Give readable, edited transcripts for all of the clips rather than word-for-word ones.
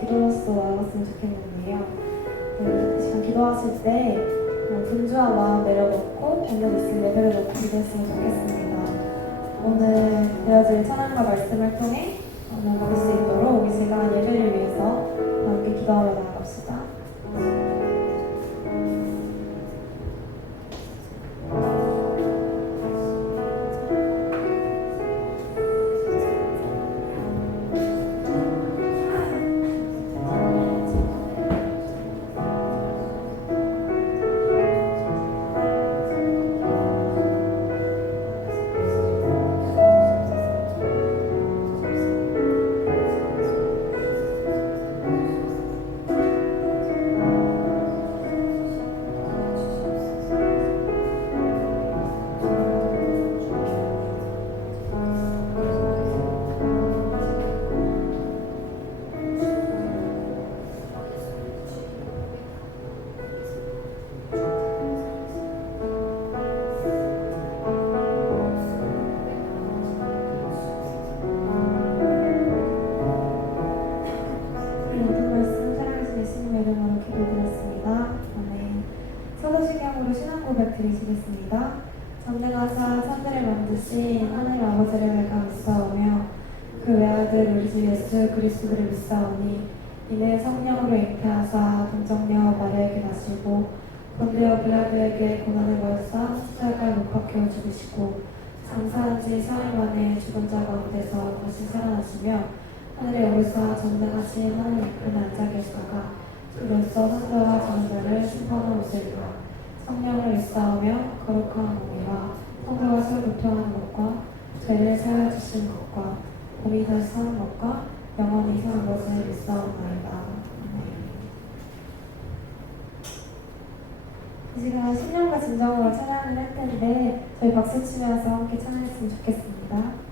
기도로서 나갔으면 좋겠는데요. 이 시간 기도하실 때 분주한 마음 내려놓고 오늘 있을 예배를 놓고 기도했으면 좋겠습니다. 오늘 되어질 찬양과 말씀을 통해 나갈 수 있도록 이 시간 예배를 위해서 함께 기도하러 나아갑시다. 드리시겠습니다. 전능하사 천지를 만드신 하늘 아버지를 감사하며 그 외아들 우리 주 예수 그리스도를 믿사오니 이는 성령으로 잉태하사 동정녀 마리아에게 나시고 본디오 빌라도에게 고난을 받으사 십자가에 못 박혀 죽으시고 장사한 지 사흘 만에 죽은 자 가운데서 다시 살아나시며 하늘에 오르사 전능하신 하늘 우편에 앉아 계시다가 그로써 선자와 저자를 심판하오시리라. 성령을 믿사오며 거룩한 몸이와 성도와 서로 교통하는 것과 죄를 사하여 주시는 것과 몸이 다시 사는 것과 영원히 사는 것을 믿사옵나이다. 이 시간 신령과 진정으로 찬양을 할 텐데 저희 박수 치면서 함께 찬양했으면 좋겠습니다.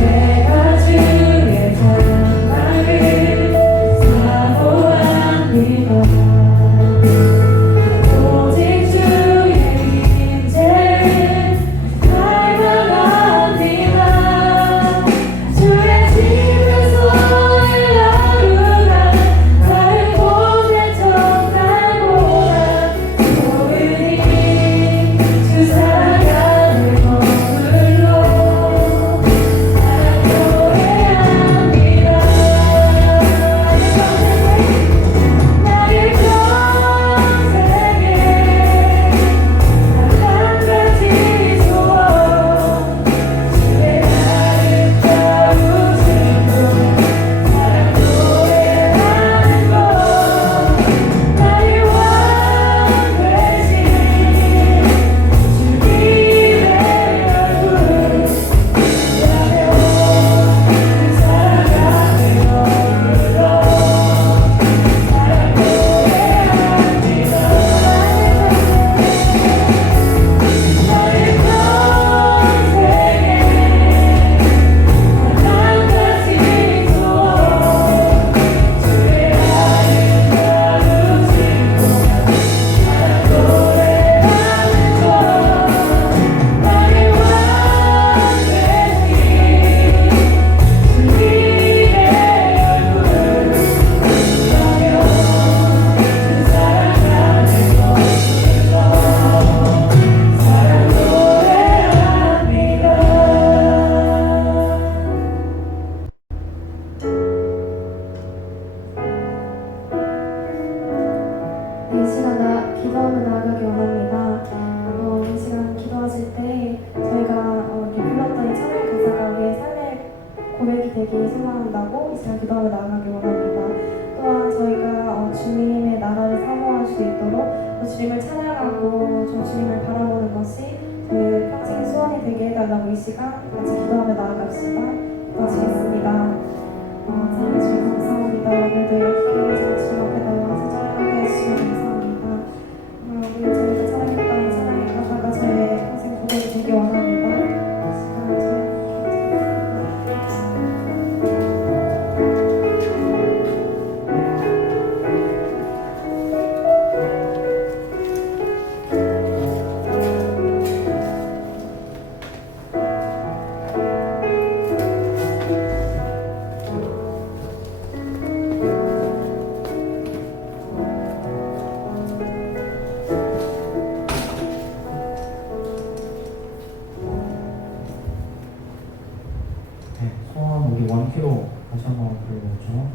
내가 주의 장막을 사모합니다. 오직 주의 임재를 갈망합니다. 주의 집에서의 하루가 다른 곳의 첫날보다 좋으니 주 사랑하는 머물러 사랑 노래합니다. 나의 평생에 단 한 가지 소원 주의 아름다우신 것 사랑 노래하는 것 나의 왕 되신 주님의 얼굴 나의 온 사랑하는 머물러 사랑 노래합니다. 나의 평생에 단 한 가지 소원 주의 아름다우신 것 사랑 노래하는 것 나의 왕 되신 주님의 얼굴 나의 온 사랑하는 머물러 사랑 노래합니다. 이 시간 기도하며 나아가기 원합니다. 이 시간 기도하실 때 저희가 이렇게 불렀던 이 찬양 가사가 우리의 삶의 고백이 되길 소망한다고 이 시간 기도하며 나아가기 원합니다. 또한 저희가 주님의 나라를 사모할 수 있도록 또 주님을 찬양하고 좀 주님을 바라보는 것이 저희 평생의 소원이 되게 해달라고 이 시간 같이 기도하며 나아갑시다. 기도하시겠습니다. 사랑해 주셔서 감사합니다. 오늘도 이렇게 주님 앞에 나와서 찬양하게 해주시면 감사합니다. 우리 저희가 찬양했던 찬양의 가사가 저의 평생 고백이 되길 원합니다. 이 시간 저희 네, 소원 우리 원키로 다시 한번 불러보죠.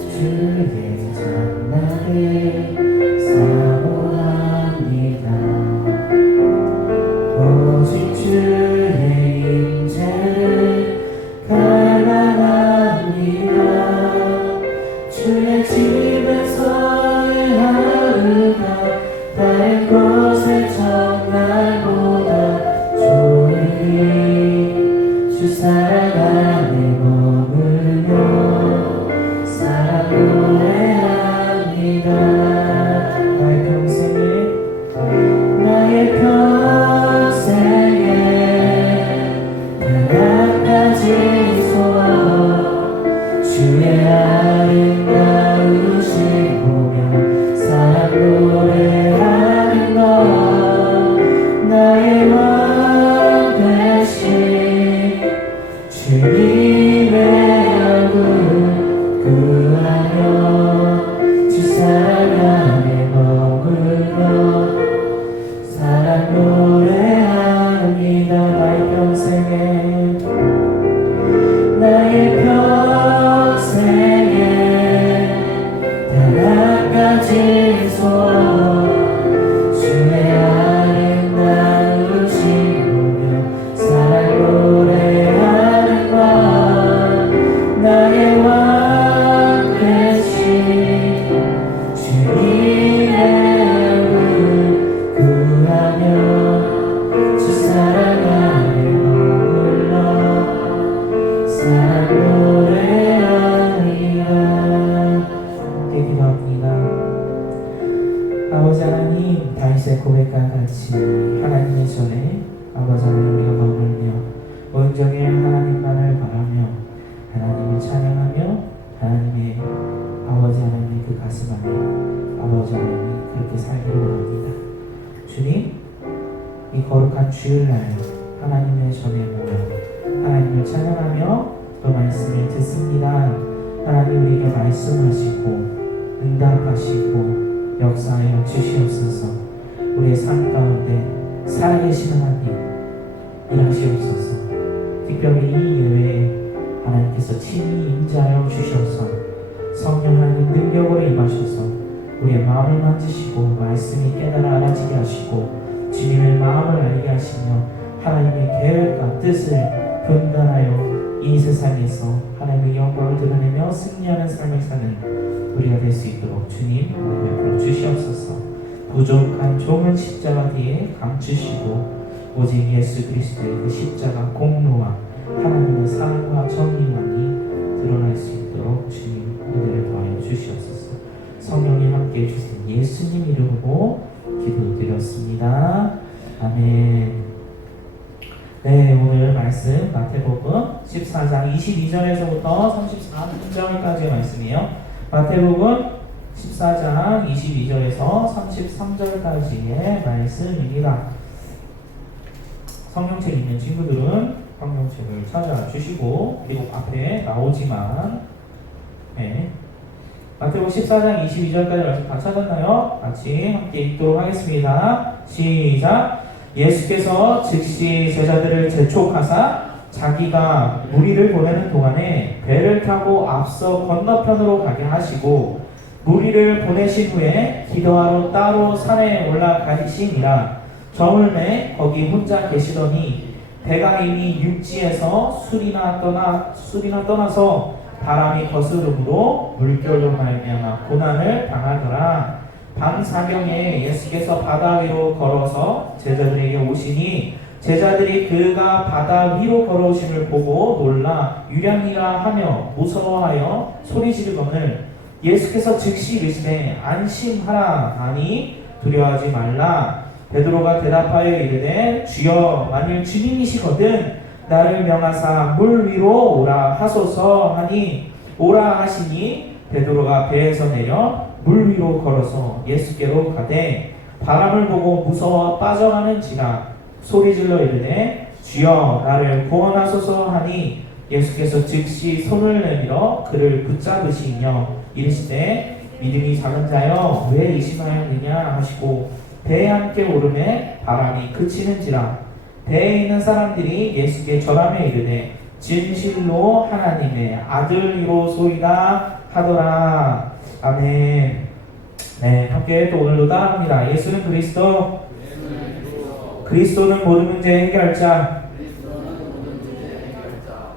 주의 장막을 사모합니다. 오직 주의 임재를 갈망합니다. 주의 집에서의 하루가 다른 곳의 첫날보다 좋으니 주 사랑 안에 머물며 사랑 노래합니다. 나의 평생에 단 한 가지 소원 주의 아름다우신 보며 사랑 노래하는 것 나의 왕 되신 주님의 얼굴 구하며 주 사랑 안에 아버지 하나님, 다윗의 고백과 같이 하나님의 전에 아버지 하나님 우리가 머물며 온종일 하나님만을 바라며 하나님을 찬양하며 하나님의 아버지 하나님의 그 가슴 안에 아버지 하나님이 그렇게 살기를 원합니다. 주님, 이 거룩한 주일날 하나님의 전에 모여 하나님을 찬양하며 또 말씀을 듣습니다. 하나님 우리에게 말씀하시고 응답하시고 역사하여 주시옵소서. 우리의 삶 가운데 살아계신 하나님 일하시옵소서. 특별히 이 예외에 하나님께서 친히 임재하여 주셔서 성령 하나님 능력으로 임하셔서 우리의 마음을 만지시고 말씀이 깨달아 알아지게 하시고 주님의 마음을 알게 하시며 하나님의 계획과 뜻을 분간하여 이 세상에서 하나님의 영광을 드러내며 승리하는 삶을 사는 우리가 될 수 있도록 주님 우리 베풀어 주시옵소서. 부족한 종은 십자가 뒤에 감추시고 오직 예수 그리스도의 그 십자가 공로와 하나님의 사랑과 정의만이 드러날 수 있도록 주님 은혜를 더하여 주시옵소서. 성령님 함께 해주신 예수님 이름으로 기도드렸습니다. 아멘. 네, 오늘 말씀 마태복음 14장 22절에서부터 33절까지의 말씀이에요. 마태복음 14장 22절에서 33절까지의 말씀입니다. 성경책 있는 친구들은 성경책을 찾아주시고 비록 앞에 나오지만 네. 마태복음 14장 22절까지 말씀 다 찾았나요? 같이 함께 읽도록 하겠습니다. 시작. 예수께서 즉시 제자들을 재촉하사 자기가 무리를 보내는 동안에 배를 타고 앞서 건너편으로 가게 하시고 무리를 보내신 후에 기도하러 따로 산에 올라가시니라. 저물매 거기 혼자 계시더니 배가 이미 육지에서 술이나 떠나서 바람이 거스름으로 물결로 말미암아 고난을 당하더라. 밤사경에 예수께서 바다 위로 걸어서 제자들에게 오시니 제자들이 그가 바다 위로 걸어오심을 보고 놀라 유령이라 하며 무서워하여 소리 지르거늘 예수께서 즉시 이르시되 안심하라 하니 두려워하지 말라. 베드로가 대답하여 이르되 주여 만일 주님이시거든 나를 명하사 물 위로 오라 하소서 하니 오라 하시니 베드로가 배에서 내려 물 위로 걸어서 예수께로 가되 바람을 보고 무서워 빠져가는지라 소리질러 이르되 주여 나를 구원하소서 하니 예수께서 즉시 손을 내밀어 그를 붙잡으시며 이르시되 믿음이 작은 자여 왜 의심하였느냐 하시고 배에 함께 오르매 바람이 그치는지라. 배에 있는 사람들이 예수께 절하며 이르되 진실로 하나님의 아들이로소이다 하더라. 아멘. 네, 함께 또 오늘도 따라합니다. 예수는 그리스도, 그리스도는 모든 문제 해결자.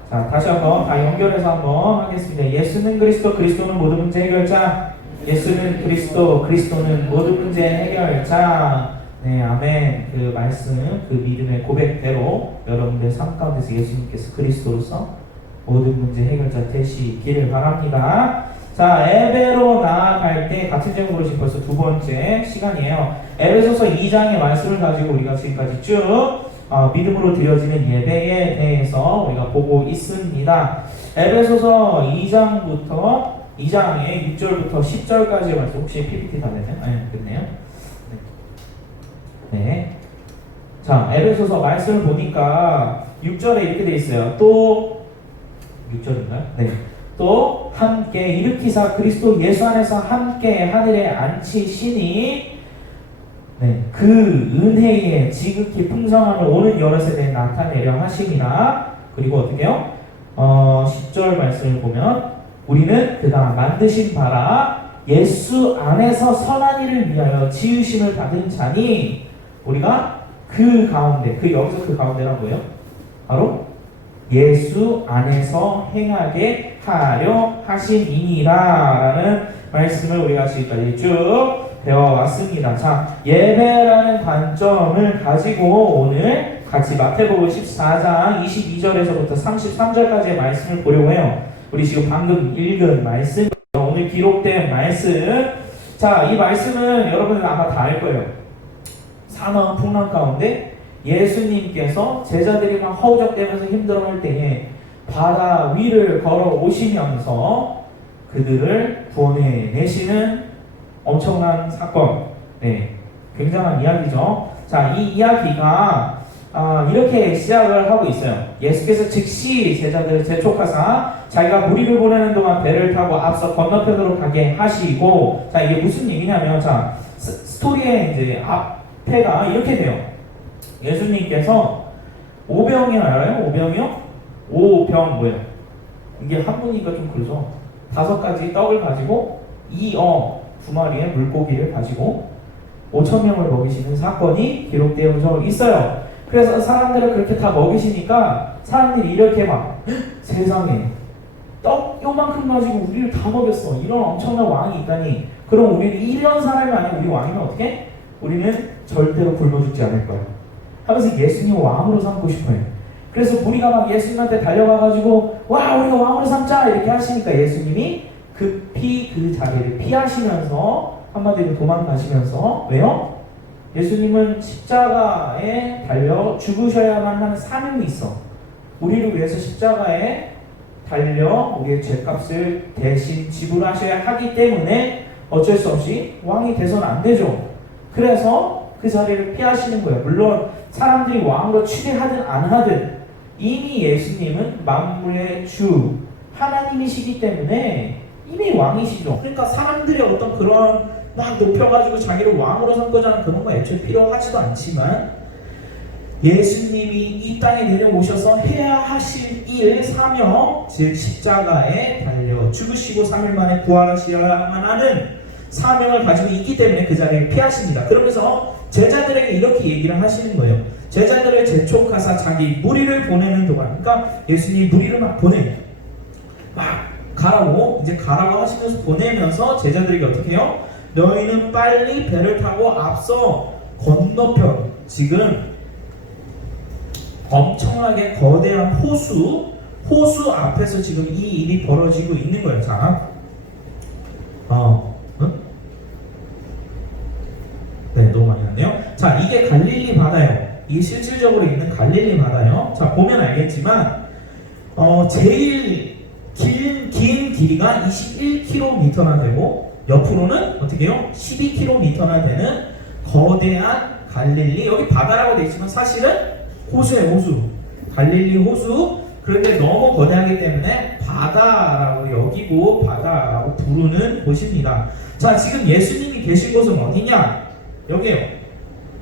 자, 다시 한번 다 연결해서 한번 하겠습니다. 예수는 그리스도, 그리스도는 모든 문제 해결자. 예수는 그리스도, 그리스도는 모든 문제 해결자. 네, 아멘. 그 말씀, 그 믿음의 고백대로 여러분들 삶 가운데서 예수님께서 그리스도로서 모든 문제 해결자 되시기를 바랍니다. 자, 에베로 나아갈 때 같은 제목으로 지금 벌써 두 번째 시간이에요. 에베소서 2장의 말씀을 가지고 우리가 지금까지 쭉 믿음으로 드려지는 예배에 대해서 우리가 보고 있습니다. 에베소서 2장의 6절부터 10절까지의 말씀, 혹시 PPT 다 되나요? 네, 됐네요. 네. 자, 에베소서 말씀을 보니까 6절에 이렇게 돼 있어요. 또 6절인가요? 네. 또 함께 일으키사 그리스도 예수 안에서 함께 하늘에 앉히시니 네, 그 은혜의 지극히 풍성함을 오는 여러 세대에 나타내려 하심이라. 그리고 어떻게 해요? 10절 말씀을 보면 우리는 그가 만드신 바라 예수 안에서 선한 일을 위하여 지으심을 받은 자니 우리가 그 가운데, 여기서 그 가운데란 뭐예요? 바로 예수 안에서 행하게 하려 하심이니라 라는 말씀을 우리가 지금까지 쭉 배워왔습니다. 자, 예배라는 관점을 가지고 오늘 같이 마태복음 14장 22절에서부터 33절까지의 말씀을 보려고 해요. 우리 지금 방금 읽은 말씀, 오늘 기록된 말씀. 자, 이 말씀은 여러분들 아마 다 알 거예요. 사나운 풍랑 가운데 예수님께서 제자들이 막 허우적대면서 힘들어할 때에 바다 위를 걸어 오시면서 그들을 구원해 내시는 엄청난 사건. 네, 굉장한 이야기죠. 자, 이 이야기가 이렇게 시작을 하고 있어요. 예수께서 즉시 제자들을 재촉하사 자기가 무리를 보내는 동안 배를 타고 앞서 건너편으로 가게 하시고, 자, 이게 무슨 얘기냐면, 자, 스토리의 이제 앞에가 이렇게 돼요. 예수님께서 오병이 알아요? 오병이요? 오병 뭐예요? 이게 한 분이니까 좀 그러죠. 5가지 떡을 가지고 2마리의 물고기를 가지고 5,000명을 먹이시는 사건이 기록되어져 있어요. 그래서 사람들을 그렇게 다 먹이시니까 사람들이 이렇게 막 세상에 떡 요만큼 가지고 우리를 다 먹였어. 이런 엄청난 왕이 있다니. 그럼 우리는 이런 사람이 아니고 우리 왕이면 어떻게? 우리는 절대로 굶어 죽지 않을 거야. 하면서 예수님 왕으로 삼고 싶어요. 그래서 우리가 막 예수님한테 달려가가지고 와 우리가 왕으로 삼자 이렇게 하시니까 예수님이 급히 그 자리를 피하시면서 한마디로 도망가시면서 왜요? 예수님은 십자가에 달려 죽으셔야만 하는 사명이 있어. 우리를 위해서 십자가에 달려 우리의 죄값을 대신 지불하셔야 하기 때문에 어쩔 수 없이 왕이 돼서는 안 되죠. 그래서 그 자리를 피하시는 거예요. 물론 사람들이 왕으로 추대하든 안 하든 이미 예수님은 만물의 주 하나님이시기 때문에 이미 왕이시죠. 그러니까 사람들의 어떤 그런 막 높여가지고 자기를 왕으로 삼고자 그런 거 애초에 필요하지도 않지만 예수님이 이 땅에 내려오셔서 해야 하실 일, 사명, 즉 십자가에 달려 죽으시고 3일 만에 부활하셔야만 하는 사명을 가지고 있기 때문에 그 자리를 피하십니다. 그러면서 제자들에게 이렇게 얘기를 하시는 거예요. 제자들을 재촉하사 자기 무리를 보내는 동안, 그러니까 예수님이 무리를 막 보내요. 막 가라고 이제 가라고 하시면서 보내면서 제자들에게 어떻게 해요? 너희는 빨리 배를 타고 앞서 건너편, 지금 엄청나게 거대한 호수 앞에서 지금 이 일이 벌어지고 있는 거예요. 자, 네, 너무 많이 났네요. 자, 이게 갈릴리 바다예요. 이게 실질적으로 있는 갈릴리 바다예요. 자, 보면 알겠지만 제일 긴 길이가 21km나 되고 옆으로는 어떻게 해요? 12km나 되는 거대한 갈릴리, 여기 바다라고 되어 있지만 사실은 호수예요. 호수, 갈릴리 호수. 그런데 너무 거대하기 때문에 바다라고 여기고 바다라고 부르는 곳입니다. 자, 지금 예수님이 계신 곳은 어디냐? 여기에요.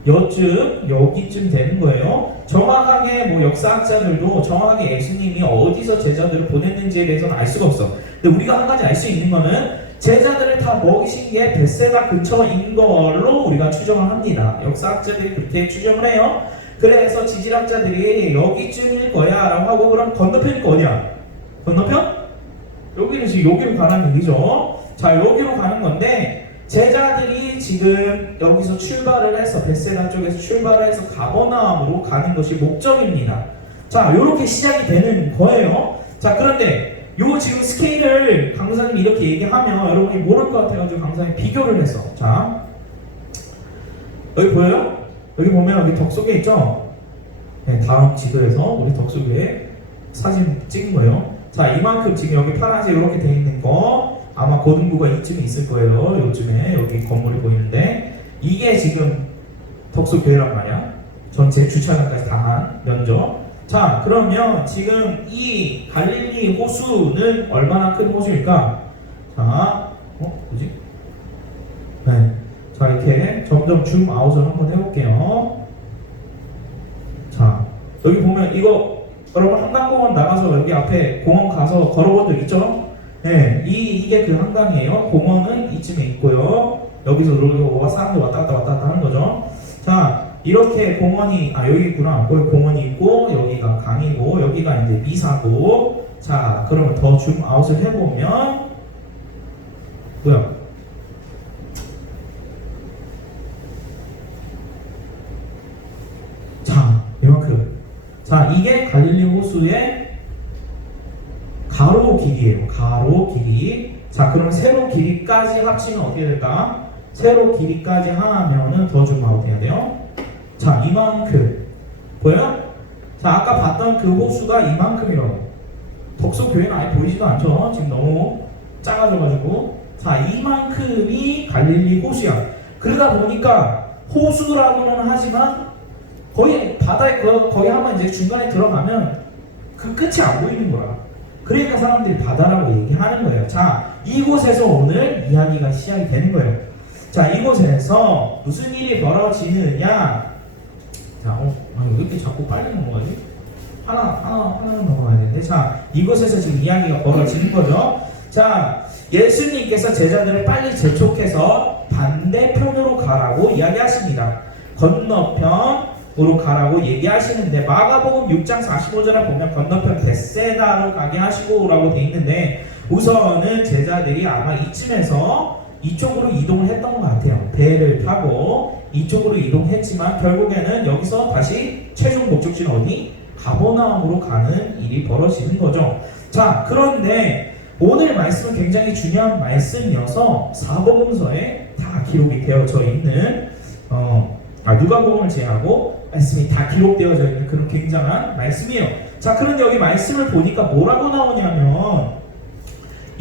여기쯤 되는 거예요. 정확하게 뭐 역사학자들도 정확하게 예수님이 어디서 제자들을 보냈는지에 대해서는 알 수가 없어. 근데 우리가 한 가지 알 수 있는 거는 제자들을 다 먹이신 게 벳세다 근처인 걸로 우리가 추정을 합니다. 역사학자들이 그렇게 추정을 해요. 그래서 지질학자들이 여기쯤일 거야 라고 하고, 그럼 건너편이 어디야? 건너편? 여기는 지금 여기로 가는 얘기죠. 자, 여기로 가는 건데 제자들이 지금 여기서 출발을 해서 벳세다 쪽에서 출발을 해서 가버나움으로 가는 것이 목적입니다. 자, 요렇게 시작이 되는 거예요. 자, 그런데 요 지금 스케일을 강사님이 이렇게 얘기하면 여러분이 모를 것 같아가지고 강사님이 비교를 했어. 자, 여기 보여요? 여기 보면 여기 덕 속에 있죠? 네, 다음 지도에서 우리 덕 속에 사진 찍은 거예요. 자, 이만큼 지금 여기 파란색 이렇게 돼 있는 거 아마 고등부가 이쯤에 있을 거예요. 요즘에 여기 건물이 보이는데 이게 지금 덕소교회란 말이야. 전체 주차장까지 다 한 면적. 자, 그러면 지금 이 갈릴리 호수는 얼마나 큰 호수일까? 자, 뭐지? 네. 자, 이렇게 점점 줌 아웃을 한번 해볼게요. 자, 여기 보면 이거 여러분 한강공원 나가서 여기 앞에 공원 가서 걸어본 적 있죠? 네, 이게 그 한강이에요. 공원은 이쯤에 있고요. 여기서 놀고 사람들 왔다 갔다 하는 거죠. 자, 이렇게 공원이 여기 있구나. 거기 공원이 있고 여기가 강이고 여기가 이제 미사고. 자, 그러면 더 줌 아웃을 해보면 뭐야? 자, 이만큼. 자, 이게 갈릴리 호수의 가로 길이에요. 가로 길이. 자, 그럼 세로 길이까지 합치면 어떻게 될까? 세로 길이까지 하면은 더 줌아웃 해야 돼요. 자, 이만큼. 보여요? 자, 아까 봤던 그 호수가 이만큼이라고. 덕소 교회는 아예 보이지도 않죠? 지금 너무 작아져가지고. 자, 이만큼이 갈릴리 호수야. 그러다 보니까 호수라고는 하지만 거의 바다에 거기 한번 이제 중간에 들어가면 그 끝이 안 보이는 거야. 그러니까 사람들이 바다라고 얘기하는 거예요. 자, 이곳에서 오늘 이야기가 시작이 되는 거예요. 자, 이곳에서 무슨 일이 벌어지느냐? 자, 왜 이렇게 자꾸 빨리 넘어가지? 하나 넘어가야 되는데. 자, 이곳에서 지금 이야기가 벌어지는 거죠. 자, 예수님께서 제자들을 빨리 재촉해서 반대편으로 가라고 이야기하십니다. 건너편으로 가라고 얘기하시는데, 마가복음 6장 45절에 보면 건너편 벳세다로 가게 하시고라고 돼 있는데, 우선은 제자들이 아마 이쯤에서 이쪽으로 이동을 했던 것 같아요. 배를 타고 이쪽으로 이동했지만 결국에는 여기서 다시 최종 목적지는 어디? 가버나움으로 가는 일이 벌어지는 거죠. 자, 그런데 오늘 말씀은 굉장히 중요한 말씀이어서 사복음서에 다 기록이 되어져 있는 누가복음을 제외하고 말씀이 다 기록되어져 있는 그런 굉장한 말씀이에요. 자, 그런데 여기 말씀을 보니까 뭐라고 나오냐면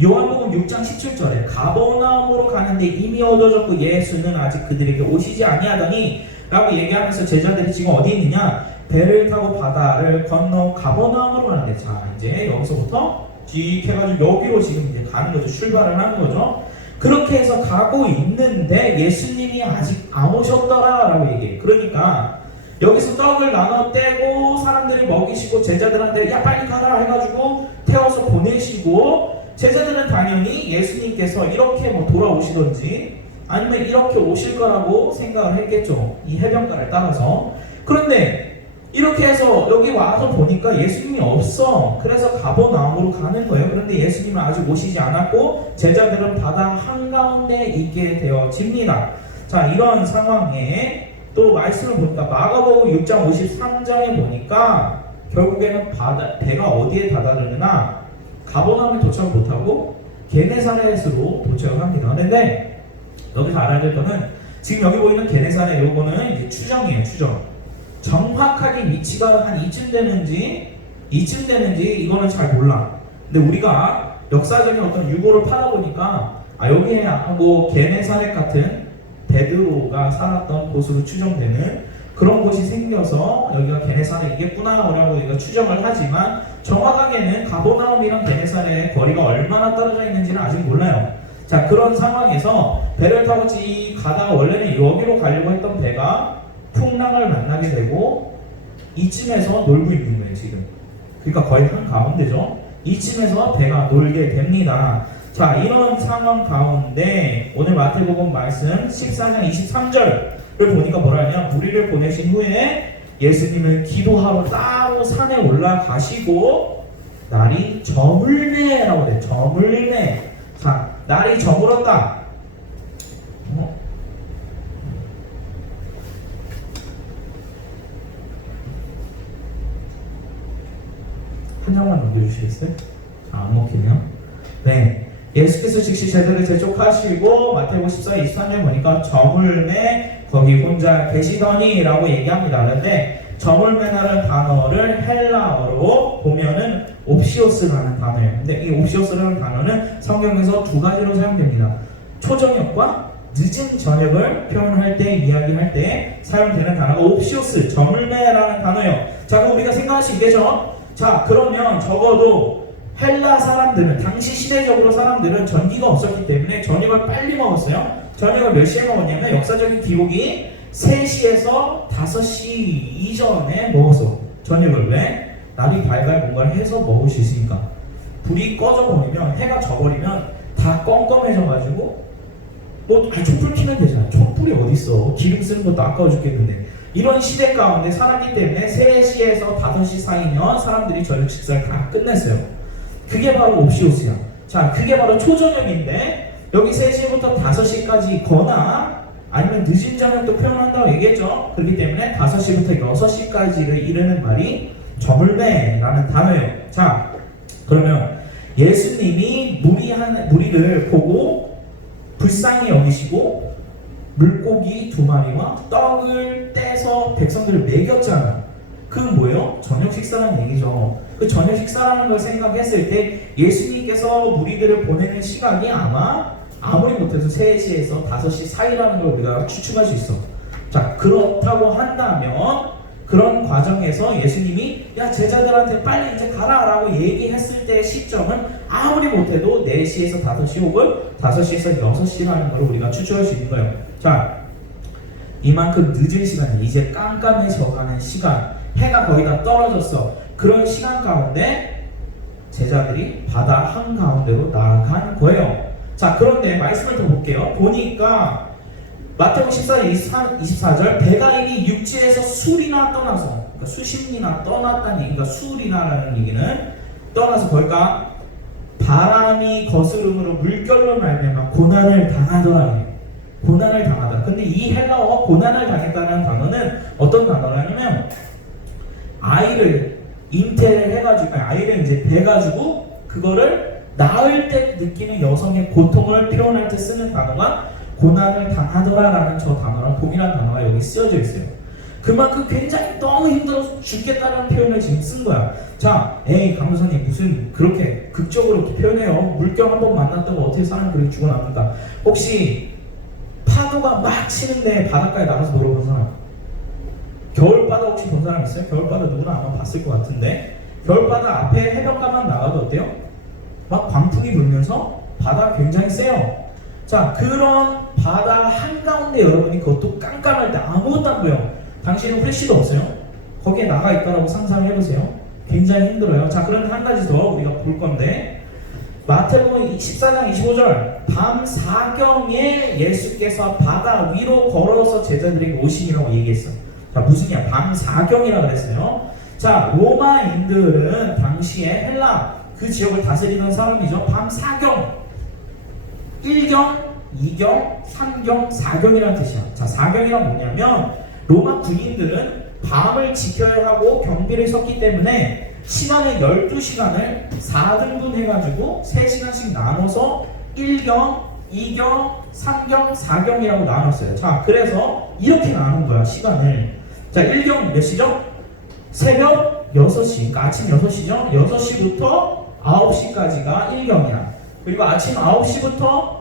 요한복음 6장 17절에 가버나움으로 가는데 이미 어두워졌고 예수는 아직 그들에게 오시지 아니하더니 라고 얘기하면서 제자들이 지금 어디 있느냐? 배를 타고 바다를 건너 가버나움으로 가는데, 자, 이제 여기서부터 쭉 해가지고 여기로 지금 이제 가는 거죠. 출발을 하는 거죠. 그렇게 해서 가고 있는데 예수님이 아직 안 오셨더라 라고 얘기해. 그러니까 여기서 떡을 나눠 떼고 사람들이 먹이시고 제자들한테 야 빨리 가라 해가지고 태워서 보내시고, 제자들은 당연히 예수님께서 이렇게 뭐 돌아오시던지 아니면 이렇게 오실 거라고 생각을 했겠죠. 이 해변가를 따라서. 그런데 이렇게 해서 여기 와서 보니까 예수님이 없어. 그래서 가버나움으로 가는 거예요. 그런데 예수님은 아직 오시지 않았고 제자들은 바다 한가운데 있게 되어집니다. 자, 이런 상황에 또 말씀을 보니까 마가복음 6장 53절에 보니까 결국에는 배가 어디에 다다르느냐? 가버나움에 도착을 못하고 게네사렛으로 도착을 합니다. 그런데 여기서 알아야 될 거는 지금 여기 보이는 게네사렛 요거는 이제 추정이에요. 추정. 정확하게 위치가 한 이쯤 되는지 이거는 잘 몰라. 근데 우리가 역사적인 어떤 유고를 파다 보니까 여기에 뭐 게네사렛 같은 베드로가 살았던 곳으로 추정되는 그런 곳이 생겨서 여기가 게네사렛이겠구나라고 우리가 추정을 하지만 정확하게는 가버나움이랑 게네사렛의 거리가 얼마나 떨어져 있는지는 아직 몰라요. 자, 그런 상황에서 배를 타고 가다가 원래는 여기로 가려고 했던 배가 풍랑을 만나게 되고 이쯤에서 놀고 있는 거예요 지금. 그러니까 거의 한가운데죠. 이쯤에서 배가 놀게 됩니다. 자, 이런 상황 가운데 오늘 마태복음 말씀 14장 23절을 보니까 뭐라냐, 우리를 보내신 후에 예수님은 기도하러 따로 산에 올라가시고 날이 저물매라고 돼. 저물매. 자, 날이 저물었다. 한 장만 넘겨주시겠어요? 안 먹히네요. 네. 예수께서 즉시 제자를 재촉하시고 마태복음 14장 23절 보니까 저물매 거기 혼자 계시더니 라고 얘기합니다. 그런데 저물매라는 단어를 헬라어로 보면은 옵시오스라는 단어예요. 근데 이 옵시오스라는 단어는 성경에서 두 가지로 사용됩니다. 초저녁과 늦은 저녁을 표현할 때, 이야기할 때 사용되는 단어가 옵시오스, 저물매라는 단어예요. 자, 그럼 우리가 생각할 수 있겠죠? 자, 그러면 적어도 헬라 사람들은, 당시 시대적으로 사람들은 전기가 없었기 때문에 저녁을 빨리 먹었어요. 저녁을 몇 시에 먹었냐면 역사적인 기록이 3시에서 5시 이전에 먹었어. 저녁을. 왜? 날이 발발 뭔가를 해서 먹을 수 있으니까. 불이 꺼져버리면, 해가 져버리면 다 껌껌해져가지고 촛불 켜면 되잖아. 촛불이 어딨어. 기름 쓰는 것도 아까워 죽겠는데. 이런 시대 가운데 살았기 때문에 3시에서 5시 사이면 사람들이 저녁 식사를 다 끝냈어요. 그게 바로 옵시오스야. 자, 그게 바로 초저녁인데 여기 3시부터 5시까지 거나 아니면 늦은 저녁도 표현한다고 얘기했죠. 그렇기 때문에 5시부터 6시까지를 이르는 말이 저물매라는 단어예요. 자, 그러면 예수님이 무리를 보고 불쌍히 여기시고 물고기 2마리와 떡을 떼서 백성들을 먹였잖아. 그건 뭐예요? 저녁 식사라는 얘기죠. 그 저녁 식사라는 걸 생각했을 때 예수님께서 무리들을 보내는 시간이 아무리 못해도 3시에서 5시 사이라는 걸 우리가 추측할 수 있어. 자, 그렇다고 한다면 그런 과정에서 예수님이 야 제자들한테 빨리 이제 가라 라고 얘기했을 때의 시점은 아무리 못해도 4시에서 5시 혹은 5시에서 6시라는 걸 우리가 추측할 수 있는 거예요. 자, 이만큼 늦은 시간, 이제 깜깜해져가는 시간, 해가 거의 다 떨어졌어. 그런 시간 가운데 제자들이 바다 한가운데로 나아간 거예요. 자, 그런데 말씀을 더 볼게요. 보니까 마태복음 14장 24절 배가 이미 육지에서 술이나 떠나서, 그러니까 수십리나 떠났다는 얘기가 술이나라는 얘기는 떠나서 거기가 바람이 거스름으로 물결로 말미암아 고난을 당하더라. 고난을 당하다. 근데 이 헬라어 고난을 당했다는 단어는 어떤 단어라냐면 아이를 잉태를 해가지고 아이를 이제 배가지고 그거를 낳을 때 느끼는 여성의 고통을 표현할 때 쓰는 단어가 고난을 당하더라라는 저 단어랑 동일한 단어가 여기 쓰여져 있어요. 그만큼 굉장히 너무 힘들어서 죽겠다는 표현을 지금 쓴 거야. 자, 에이 강도사님 무슨 그렇게 극적으로 이렇게 표현해요. 물결 한번 만났다고 어떻게 사람이 그렇게 죽어납니까? 혹시 파도가 막 치는데 바닷가에 나가서 놀아본 사람? 겨울바다 혹시 본 사람 있어요? 겨울바다 누구나 아마 봤을 것 같은데 겨울바다 앞에 해변가만 나가도 어때요? 막 광풍이 불면서 바다가 굉장히 세요. 자, 그런 바다 한가운데 여러분이 그것도 깜깜할 때 아무것도 안 보여. 당신은 후레쉬도 없어요. 거기에 나가 있다라고 상상해보세요. 굉장히 힘들어요. 자, 그런데 한 가지 더 우리가 볼 건데 마태복음 14장 25절 밤 사경에 예수께서 바다 위로 걸어서 제자들에게 오시니라고 얘기했어요. 자, 무슨이야? 밤 사경이라고 그랬어요. 자, 로마인들은 당시에 헬라 그 지역을 다스리던 사람이죠. 밤 사경 1경, 2경, 3경, 4경이라는 뜻이야. 자, 4경이란 뭐냐면 로마 군인들은 밤을 지켜야 하고 경비를 섰기 때문에 시간을 12시간을 4등분 해가지고 3시간씩 나눠서 1경, 2경, 3경, 4경이라고 나눴어요. 자, 그래서 이렇게 나눈 거야, 시간을. 자, 1경 몇 시죠? 새벽 6시, 그러니까 아침 6시죠? 6시부터 9시까지가 1경이야. 그리고 아침 9시부터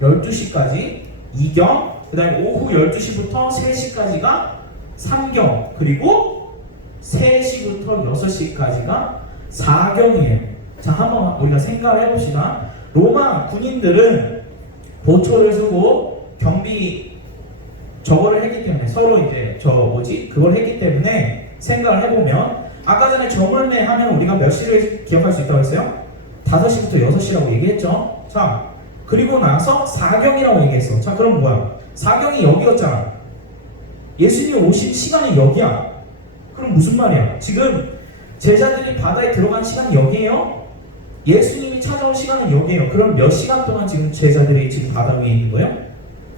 12시까지 2경, 그 다음에 오후 12시부터 3시까지가 3경, 그리고 3시부터 6시까지가 4경이에요. 자, 한번 우리가 생각을 해봅시다. 로마 군인들은 보초를 쓰고 경비 저거를 했기 때문에 서로 이제 그걸 했기 때문에 생각을 해보면 아까 전에 저물매 하면 우리가 몇 시를 기억할 수 있다고 했어요? 5시부터 6시라고 얘기했죠. 자, 그리고 나서 4경이라고 얘기했어. 자, 그럼 뭐야? 4경이 여기였잖아. 예수님이 오신 시간이 여기야. 그럼 무슨 말이야? 지금 제자들이 바다에 들어간 시간이 여기에요? 예수님이 찾아온 시간은 여기에요. 그럼 몇 시간 동안 지금 제자들이 지금 바다 위에 있는 거예요?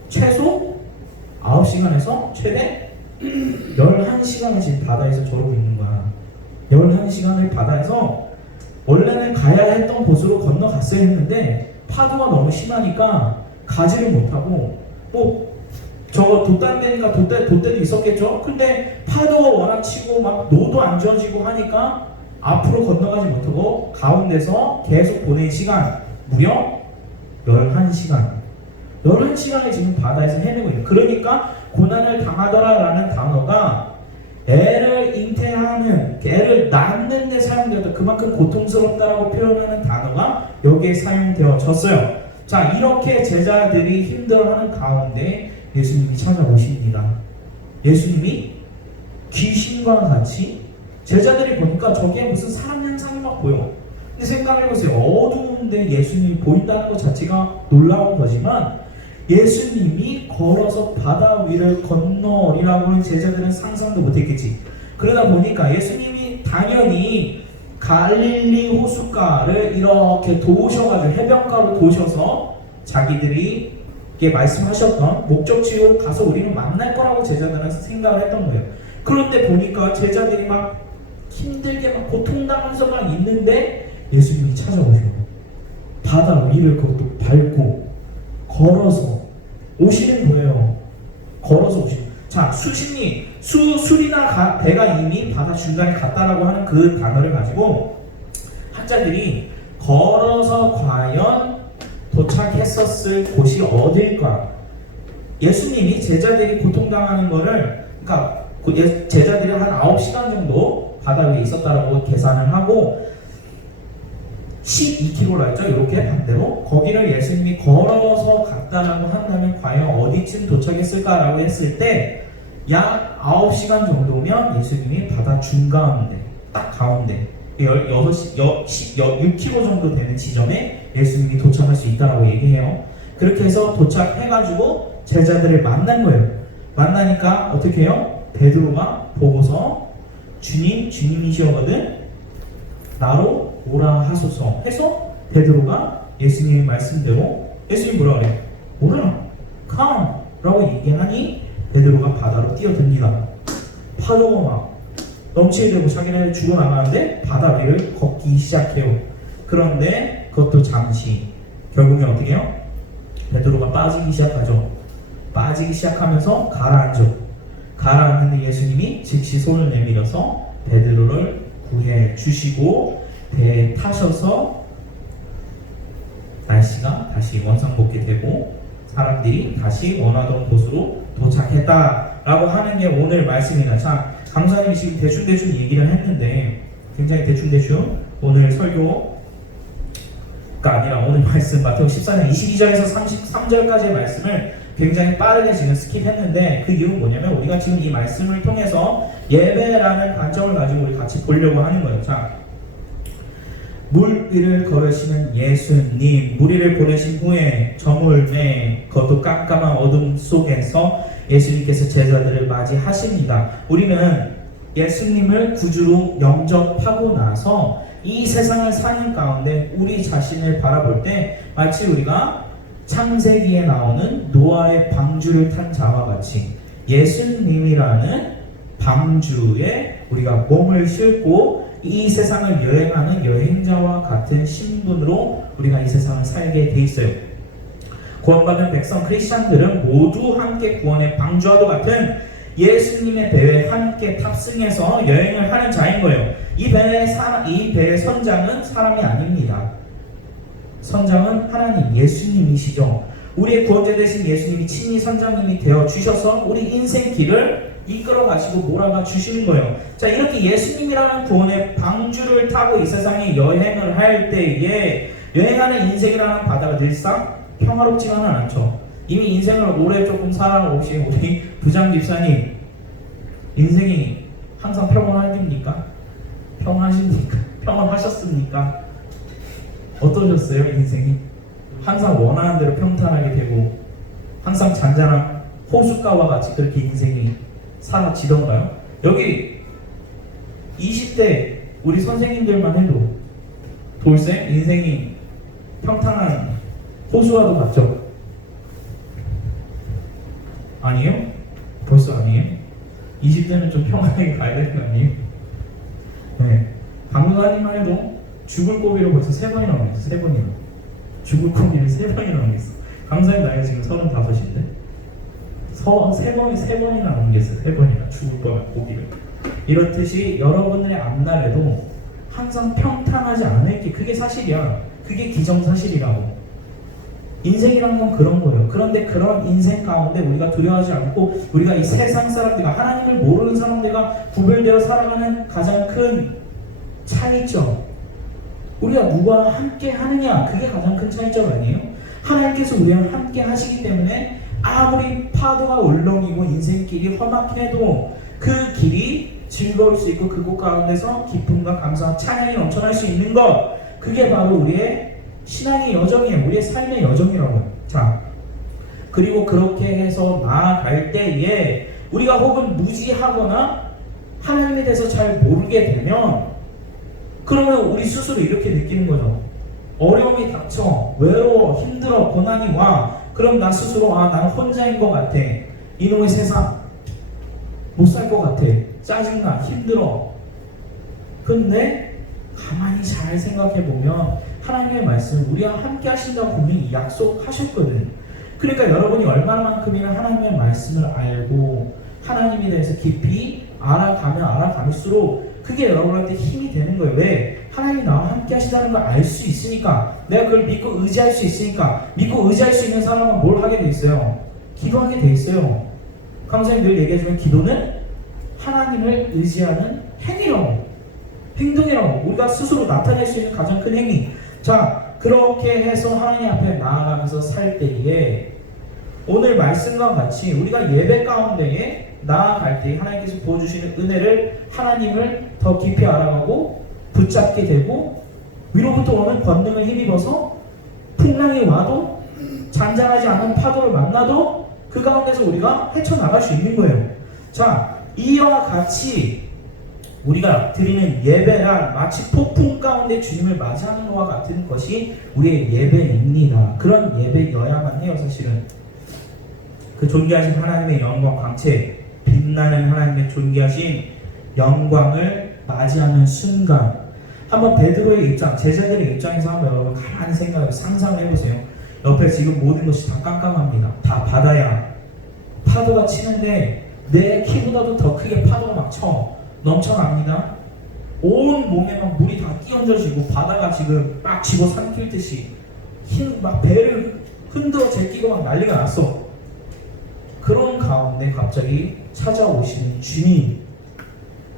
최소 9시간에서 최대 11시간을 지금 바다에서 저러고 있는 거야. 11시간을 바다에서 원래는 가야 했던 곳으로 건너갔어야 했는데 파도가 너무 심하니까 가지를 못하고 저거 돛단되니까 돛대도 있었겠죠? 근데 파도가 워낙 치고 막 노도 안 져지고 하니까 앞으로 건너가지 못하고 가운데서 계속 보낸 시간 무려 11시간 11시간을 지금 바다에서 헤매고 있는. 그러니까 고난을 당하더라라는 단어가 애를 잉태하는, 애를 낳는 데 사용되었다. 그만큼 고통스럽다라고 표현하는 단어가 여기에 사용되어졌어요. 자, 이렇게 제자들이 힘들어하는 가운데 예수님이 찾아오십니다. 예수님이 귀신과 같이 제자들이 보니까 저기에 무슨 사람 현상이 막 보여. 근데 생각해보세요. 어두운데 예수님이 보인다는 것 자체가 놀라운 거지만 예수님이 걸어서 바다 위를 건너리라고는 제자들은 상상도 못했겠지. 그러다 보니까 예수님이 당연히 갈릴리 호숫가를 이렇게 도우셔가지고 해변가로 도우셔서 자기들이 말씀하셨던 목적지로 가서 우리는 만날 거라고 제자들은 생각을 했던 거예요. 그런데 보니까 제자들이 막 힘들게 막 고통당하면서 막 있는데 예수님이 찾아오셔. 바다 위를 그것도 밟고 걸어서 오시는 거예요. 걸어서 오시고. 자, 수신이 술이나 배가 이미 바다 중간에 갔다라고 하는 그 단어를 가지고 학자들이 걸어서 과연 도착했었을 곳이 어딜까? 예수님이 제자들이 고통당하는 거를, 그러니까 제자들이 한 9시간 정도 바다 위에 있었다라고 계산을 하고 12km라 했죠. 이렇게 반대로 거기를 예수님이 걸어서 갔다라고 한다면 과연 어디쯤 도착했을까라고 했을 때 약 9시간 정도면 예수님이 바다 중가운데, 딱 가운데 6km 정도 되는 지점에 예수님이 도착할 수 있다라고 얘기해요. 그렇게 해서 도착해가지고 제자들을 만난 거예요. 만나니까 어떻게 해요? 베드로가 보고서 주님이시거든 나로 오라 하소서 해서 베드로가 예수님의 말씀대로, 예수님 뭐라 그래? 오라, come 라고 얘기하니 베드로가 바다로 뛰어듭니다. 파도가 막 넘치게 되고 자기는 죽어나가는데 바다 위를 걷기 시작해요. 그런데 그것도 잠시, 결국엔 어떻게 해요? 베드로가 빠지기 시작하죠. 빠지기 시작하면서 가라앉죠. 가라앉는데 예수님이 즉시 손을 내밀어서 베드로를 구해 주시고 배에 타셔서 날씨가 다시 원상복귀되고 사람들이 다시 원하던 곳으로 도착했다라고 하는 게 오늘 말씀입니다. 자, 강사님이 지금 대충 얘기를 했는데 굉장히 대충 오늘 설교가 아니라 오늘 말씀 마태복음 14장 22절에서 33절까지의 말씀을 굉장히 빠르게 지금 스킵했는데 그 이유는 뭐냐면 우리가 지금 이 말씀을 통해서 예배라는 관점을 가지고 우리 같이 보려고 하는 거예요. 자, 물 위를 걸으시는 예수님, 물 위를 보내신 후에 저물매, 그것도 깜깜한 어둠 속에서 예수님께서 제자들을 맞이하십니다. 우리는 예수님을 구주로 영접하고 나서 이 세상을 사는 가운데 우리 자신을 바라볼 때 마치 우리가 창세기에 나오는 노아의 방주를 탄 자와 같이 예수님이라는 방주에 우리가 몸을 싣고 이 세상을 여행하는 여행자와 같은 신분으로 우리가 이 세상을 살게 돼 있어요. 구원받은 백성 크리스찬들은 모두 함께 구원의 방주와도 같은 예수님의 배에 함께 탑승해서 여행을 하는 자인 거예요. 이 배의 선장은 사람이 아닙니다. 선장은 하나님, 예수님이시죠. 우리의 구원자 되신 예수님이 친히 선장님이 되어 주셔서 우리 인생 길을 이끌어 가시고 몰아가 주시는 거예요. 자, 이렇게 예수님이라는 구원의 방주를 타고 이 세상에 여행을 할 때에 여행하는 인생이라는 바다가 늘상 평화롭지만은 않죠. 이미 인생을 오래 조금 살아오신 우리 부장 집사님, 인생이 항상 평온하십니까? 평온하셨습니까? 어떠셨어요, 인생이? 항상 원하는 대로 평탄하게 되고 항상 잔잔한 호숫가와 같이 그렇게 인생이 사라지던가요? 여기 20대 우리 선생님들만 해도 돌쇠 인생이 평탄한 호수와도 같죠? 아니에요? 벌써 아니에요? 20대는 좀 평안하게 가야 되는 거 아니에요? 네. 강도사님만 해도 죽을 고비를 벌써 3번이나 넘겼어. 3번이나. 죽을 고비를 3번이나 넘겼어. 강사님 나이가 지금 35인데 3번이나 넘겼어. 3번이나 죽을 뻔한 고비를. 이렇듯이 여러분들의 앞날에도 항상 평탄하지 않을 게 그게 사실이야. 그게 기정사실이라고. 인생이란 건 그런 거예요. 그런데 그런 인생 가운데 우리가 두려워하지 않고 우리가 이 세상 사람들과 하나님을 모르는 사람들과 구별되어 살아가는 가장 큰 차이점, 우리가 누구와 함께 하느냐, 그게 가장 큰 차이점 아니에요? 하나님께서 우리와 함께 하시기 때문에 아무리 파도가 울렁이고 인생길이 험악해도 그 길이 즐거울 수 있고 그곳 가운데서 기쁨과 감사와 찬양이 넘쳐날 수 있는 것, 그게 바로 우리의 신앙의 여정이에요. 우리의 삶의 여정이라고요. 자, 그리고 그렇게 해서 나아갈 때에 우리가 혹은 무지하거나 하나님에 대해서 잘 모르게 되면 그러면 우리 스스로 이렇게 느끼는 거죠. 어려움이 닥쳐, 외로워, 힘들어, 고난이 와. 그럼 나 스스로 나는 혼자인 것 같아. 이놈의 세상 못 살 것 같아. 짜증나, 힘들어. 근데 가만히 잘 생각해 보면 하나님의 말씀, 우리와 함께 하신다고 분명히 약속하셨거든. 그러니까 여러분이 얼마만큼이나 하나님의 말씀을 알고 하나님에 대해서 깊이 알아가면 알아갈수록 그게 여러분한테 힘이 되는 거예요. 왜? 하나님이 나와 함께 하시다는 걸 알 수 있으니까, 내가 그걸 믿고 의지할 수 있으니까. 믿고 의지할 수 있는 사람은 뭘 하게 돼 있어요? 기도하게 돼 있어요. 강사님 늘 얘기하지만 기도는 하나님을 의지하는 행위라고, 행동이라고, 우리가 스스로 나타낼 수 있는 가장 큰 행위. 자, 그렇게 해서 하나님 앞에 나아가면서 살 때에 오늘 말씀과 같이 우리가 예배 가운데에 나아갈 때 하나님께서 부어주시는 은혜를, 하나님을 더 깊이 알아가고 붙잡게 되고, 위로부터 오는 권능을 힘입어서 풍랑이 와도 잔잔하지 않은 파도를 만나도 그 가운데서 우리가 헤쳐나갈 수 있는 거예요. 자, 이와 같이 우리가 드리는 예배란 마치 폭풍 가운데 주님을 맞이하는 것과 같은 것이 우리의 예배입니다. 그런 예배여야만 해요. 사실은 그 존귀하신 하나님의 영광 광채, 빛나는 하나님의 존귀하신 영광을 맞이하는 순간, 한번 베드로의 입장, 제자들의 입장에서 한번 여러분 가만히 상상을 해보세요. 옆에 지금 모든 것이 다 깜깜합니다. 다 바다야. 파도가 치는데 내 키보다도 더 크게 파도가 막 넘쳐납니다. 온 몸에 막 물이 다 끼얹어지고 바다가 지금 막 집어삼킬 듯이 막 배를 흔들어 제끼고 막 난리가 났어. 그런 가운데 갑자기 찾아오시는 주님,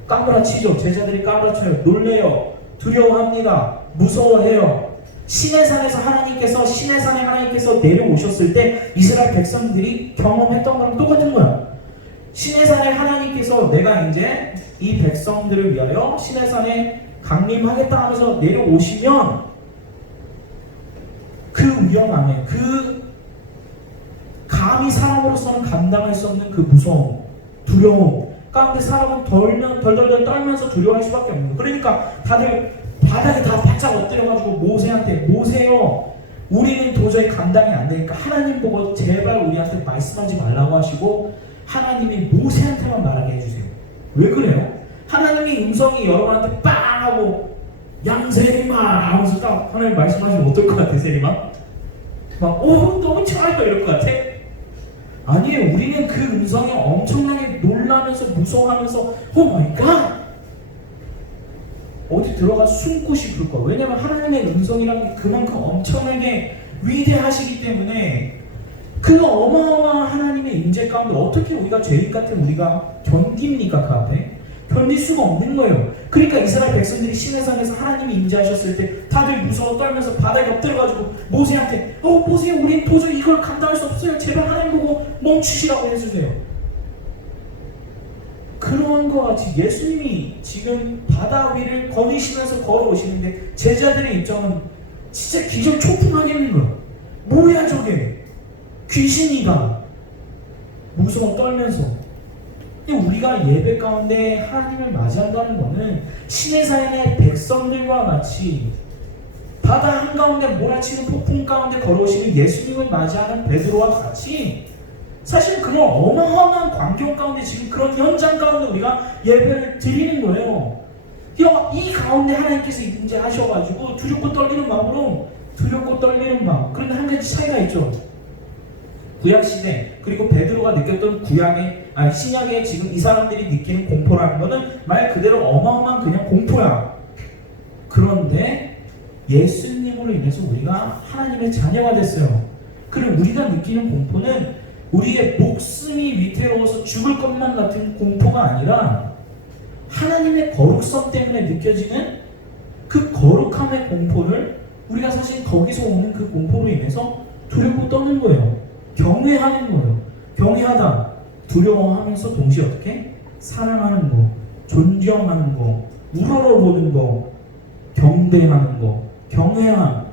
까무라치죠. 제자들이 까무라쳐요. 놀래요. 두려워합니다. 무서워해요. 시내산에 하나님께서 내려오셨을 때 이스라엘 백성들이 경험했던 거랑 똑같은 거야. 시내산에 하나님께서 내가 이제 이 백성들을 위하여 시내산에 강림하겠다 하면서 내려오시면 그 위험함에, 그 감히 사람으로서는 감당할 수 없는 그 무서움, 두려움 가운데 사람은 덜덜덜 떨면서 두려워할 수밖에 없는 거예요. 그러니까 다들 바닥에 다 바짝 엎드려가지고 모세한테, 모세요, 우리는 도저히 감당이 안 되니까 하나님 보고 제발 우리한테 말씀하지 말라고 하시고 하나님이 모세한테만 말하게 해주세요. 왜 그래요? 하나님의 음성이 여러분한테 빵 하고 양세리마 하면서 딱 하나님 말씀하시면 어떨 것 같아? 세리마? 막 너무 좋아요 이럴 것 같아? 아니에요. 우리는 그 음성에 엄청나게 놀라면서 무서워하면서 오 마이 갓! 어디 들어가 숨고 싶을 거야. 왜냐면 하나님의 음성이라는 게 그만큼 엄청나게 위대하시기 때문에 그 어마어마한 하나님의 임재 가운데 어떻게 우리가 죄인 같은 우리가 견딥니까? 그 앞에 견딜 수가 없는 거예요. 그러니까 이스라엘 백성들이 시내산에서 하나님이 임재하셨을 때 다들 무서워 떨면서 바닥에 엎드려가지고 모세한테 모세, 우린 도저히 이걸 감당할 수 없어요. 제발 하나님 보고 멈추시라고 해주세요. 그런 것 같이 예수님이 지금 바다 위를 거니시면서 걸어오시는데 제자들의 입장은 진짜 기절초풍하겠는 거야. 뭐야 저게? 귀신이다. 무서워 떨면서. 근데 우리가 예배 가운데 하나님을 맞이한다는 것은 시내산의 백성들과 같이 바다 한가운데 몰아치는 폭풍 가운데 걸어오시는 예수님을 맞이하는 베드로와 같이 사실 그런 어마어마한 광경 가운데 지금 그런 현장 가운데 우리가 예배를 드리는 거예요. 이 가운데 하나님께서 임재하셔가지고 두렵고 떨리는 마음으로, 두렵고 떨리는 마음. 그런데 한 가지 차이가 있죠. 구약시대 그리고 베드로가 느꼈던 신약에 지금 이 사람들이 느끼는 공포라는 것은 말 그대로 어마어마한 그냥 공포야. 그런데 예수님으로 인해서 우리가 하나님의 자녀가 됐어요. 그리고 우리가 느끼는 공포는 우리의 목숨이 위태로워서 죽을 것만 같은 공포가 아니라 하나님의 거룩성 때문에 느껴지는 그 거룩함의 공포를 우리가 사실 거기서 오는 그 공포로 인해서 두렵고 떠는 거예요. 경외하는 거예요. 경외하다, 두려워하면서 동시에 어떻게? 사랑하는 거, 존경하는 거, 우러러보는 거, 경배하는 거, 경외함.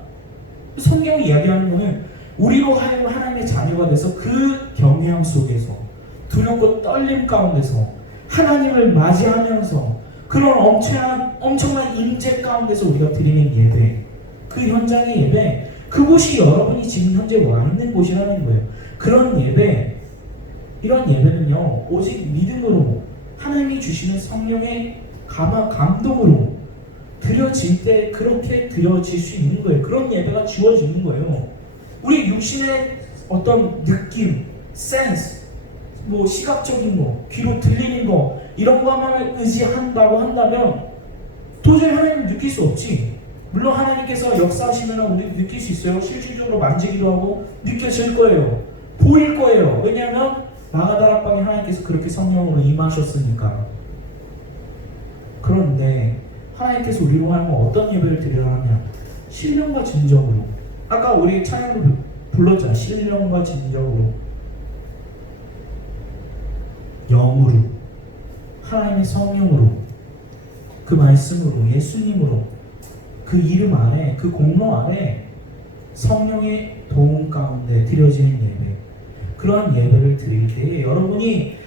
성경이 이야기하는 거는 우리로 하여금 하나님의 자녀가 돼서 그 경외함 속에서 두렵고 떨림 가운데서 하나님을 맞이하면서 그런 엄청난 임재 가운데서 우리가 드리는 예배, 그 현장의 예배, 그곳이 여러분이 지금 현재 와 있는 곳이라는 거예요. 그런 예배, 이런 예배는요 오직 믿음으로 하나님이 주시는 성령의 감동으로 드려질 때 그렇게 드려질 수 있는 거예요. 그런 예배가 주어지는 거예요. 우리 육신의 어떤 느낌, 센스, 뭐 시각적인 거, 귀로 들리는 거 이런 것만을 의지한다고 한다면 도저히 하나님을 느낄 수 없지. 물론 하나님께서 역사하시면 우리 느낄 수 있어요. 실질적으로 만지기도 하고 느껴질 거예요. 보일 거예요. 왜냐하면 마가다락방에 하나님께서 그렇게 성령으로 임하셨으니까. 그런데 하나님께서 우리로 하는 건 어떤 예배를 드리려 하냐? 신령과 진정으로. 아까 우리 찬양으로 불렀잖아. 신령과 진정으로. 영으로. 하나님의 성령으로. 그 말씀으로. 예수님으로. 그 이름 안에, 그 공로 안에 성령의 도움 가운데 드려지는 예배. 그러한 예배를 드릴 때에 여러분이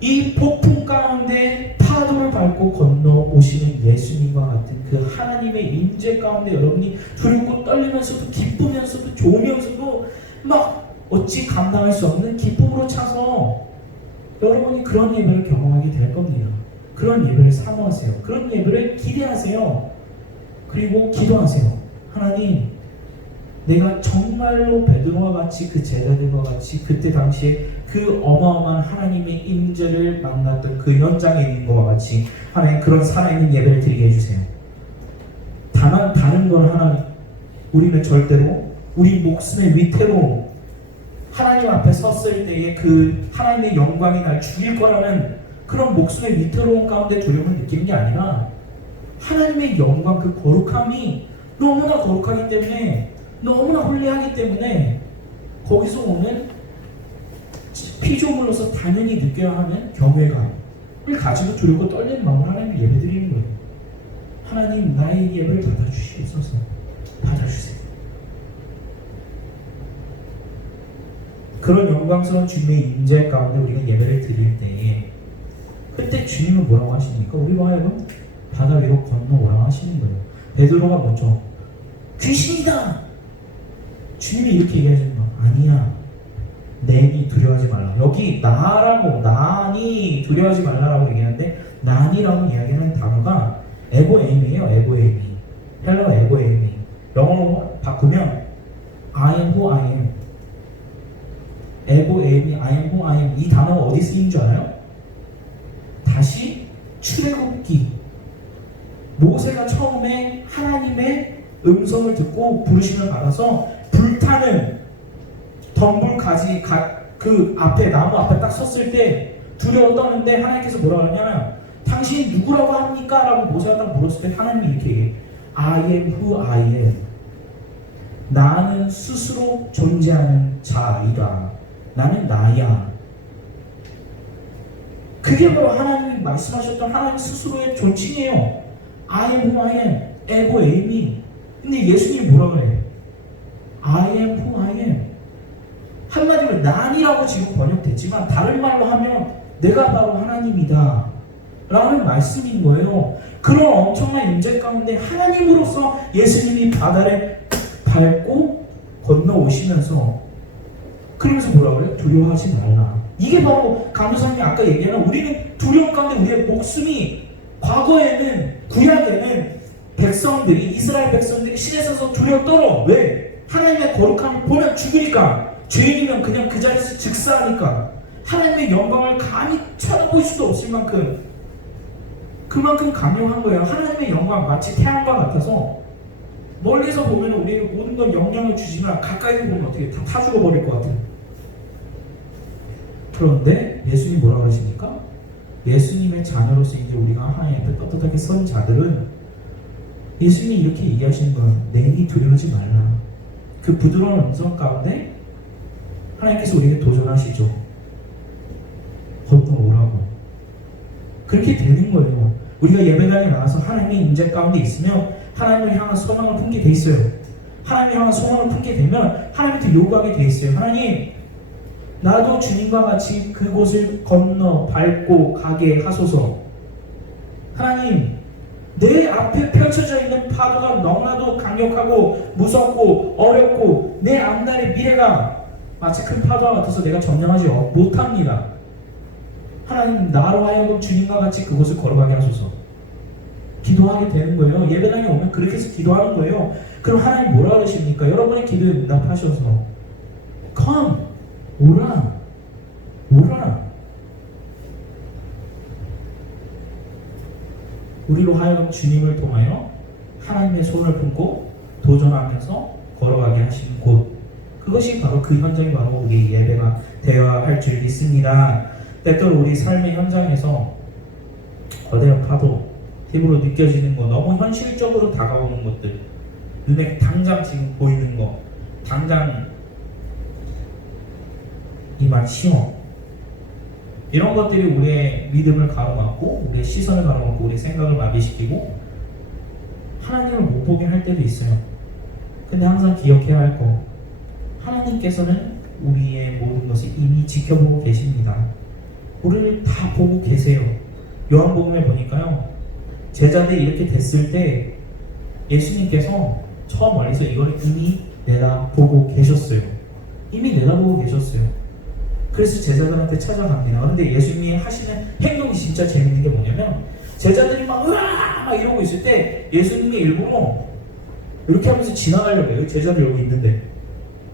이 폭풍 가운데 파도를 밟고 건너오시는 예수님과 같은 그 하나님의 임재 가운데 여러분이 두렵고 떨리면서도 기쁘면서도 좋으면서도 막 어찌 감당할 수 없는 기쁨으로 차서 여러분이 그런 예배를 경험하게 될 겁니다. 그런 예배를 사모하세요. 그런 예배를 기대하세요. 그리고 기도하세요. 하나님, 내가 정말로 베드로와 같이 그 제자들과 같이 그때 당시에 그 어마어마한 하나님의 임재를 만났던 그 현장에 있는 것과 같이 하나님 그런 살아있는 예배를 드리게 해주세요. 다만 다른 건 하나님, 우리는 절대로 우리 목숨의 위태로 하나님 앞에 섰을 때에 그 하나님의 영광이 날 죽일 거라는 그런 목숨의 위태로움 가운데 두려움을 느끼는 게 아니라 하나님의 영광, 그 거룩함이 너무나 거룩하기 때문에 너무나 홀리하기 때문에 거기서 오는 피조물로서 당연히 느껴야 하는 경외감을 가지고 두렵고 떨리는 마음으로 하나님을 예배드리는 거예요. 하나님, 나의 예배를 받아주시옵소서. 받아주세요. 그런 영광스러운 주님의 임재 가운데 우리가 예배를 드릴 때에 그때 주님은 뭐라고 하십니까? 우리와 하여금 바다 위로 건너오라고 하시는 거예요. 베드로가 먼저 귀신이다! 주님이 이렇게 얘기하시는 거 아니야. 내니 두려워하지 말라. 여기 나라고, 나니 두려워하지 말라라고 얘기하는데 나니라고 이야기하는 단어가 에고에임이에요. 에고에임이. 헬러 에고에임이. 영어로 바꾸면 I am who I am. 에고에임이 I am who I am. 이 단어가 어디 쓰인 줄 알아요? 다시 출애굽기. 모세가 처음에 하나님의 음성을 듣고 부르심을 받아서 불타는 덤불 가지 그 앞에 나무 앞에 딱 섰을 때 두려워 떠는데 하나님께서 뭐라고 하냐면 당신 누구라고 합니까? 라고 모세가 딱 물었을 때 하나님이 이렇게 얘기해. I am who I am. 나는 스스로 존재하는 자이다. 나는 나야. 그게 바로 하나님이 말씀하셨던 하나님 스스로의 존칭이에요. I am who I am. 에고 에이미. 근데 예수님이 뭐라 그래? I am who I am. 한마디로 난이라고 지금 번역됐지만 다른 말로 하면 내가 바로 하나님이다 라는 말씀인 거예요. 그런 엄청난 임재 가운데 하나님으로서 예수님이 바다를 밟고 건너오시면서 그러면서 뭐라 그래요? 두려워하지 말라. 이게 바로 강도사님이 아까 얘기하는 우리는 두려움 가운데 우리의 목숨이 과거에는 구약에는 백성들이 이스라엘 백성들이 신에 서서 두려워 떨어. 왜? 하나님의 거룩함을 보면 죽으니까. 죄인이면 그냥 그 자리에서 즉사하니까. 하나님의 영광을 감히 쳐다볼 수도 없을 만큼 그만큼 강력한 거예요. 하나님의 영광 마치 태양과 같아서 멀리서 보면 우리에게 모든 걸 영향을 주지만 가까이서 보면 어떻게 다 죽어버릴 것 같아요. 그런데 예수님 뭐라고 하십니까? 예수님의 자녀로서 이제 우리가 하나님 앞에 떳떳하게 선 자들은 예수님이 이렇게 얘기하시는 건 내니 두려워하지 말라. 그 부드러운 음성 가운데 하나님께서 우리에게 도전하시죠. 건너오라고. 그렇게 되는 거예요. 우리가 예배당에 나와서 하나님의 임재 가운데 있으면 하나님을 향한 소망을 품게 돼 있어요. 하나님을 향한 소망을 품게 되면 하나님한테 요구하게 돼 있어요. 하나님, 나도 주님과 같이 그곳을 건너 밟고 가게 하소서. 하나님, 내 앞에 펼쳐져 있는 파도가 너무나도 강력하고 무섭고 어렵고 내 앞날의 미래가 마치 큰 파도와 같아서 내가 점령하지 못합니다. 하나님, 나로 하여금 주님과 같이 그곳을 걸어가게 하소서. 기도하게 되는 거예요. 예배당에 오면 그렇게 해서 기도하는 거예요. 그럼 하나님 뭐라 그러십니까? 여러분의 기도에 응답하셔서 come, 오라, 오라. 우리로 하여금 주님을 통하여 하나님의 손을 품고 도전하면서 걸어가게 하시는 곳, 그것이 바로 그 현장이 바로 우리 예배가 되어야 할 줄 믿습니다. 때때로 우리 삶의 현장에서 거대한 파도, 힘으로 느껴지는 거, 너무 현실적으로 다가오는 것들, 눈에 당장 지금 보이는 거, 당장 이만 시험, 이런 것들이 우리의 믿음을 가로막고, 우리의 시선을 가로막고, 우리의 생각을 마비시키고 하나님을 못 보게 할 때도 있어요. 근데 항상 기억해야 할 거, 하나님께서는 우리의 모든 것을 이미 지켜보고 계십니다. 우리를 다 보고 계세요. 요한복음에 보니까요, 제자들이 이렇게 됐을 때 예수님께서 저 멀리서 이걸 이미 내다보고 계셨어요. 이미 내다보고 계셨어요. 그래서 제자들한테 찾아갑니다. 그런데 예수님이 하시는 행동이 진짜 재밌는 게 뭐냐면, 제자들이 막 으아 막 이러고 있을 때 예수님이 일부러 이렇게 하면서 지나가려고 해요. 제자들 여기 있는데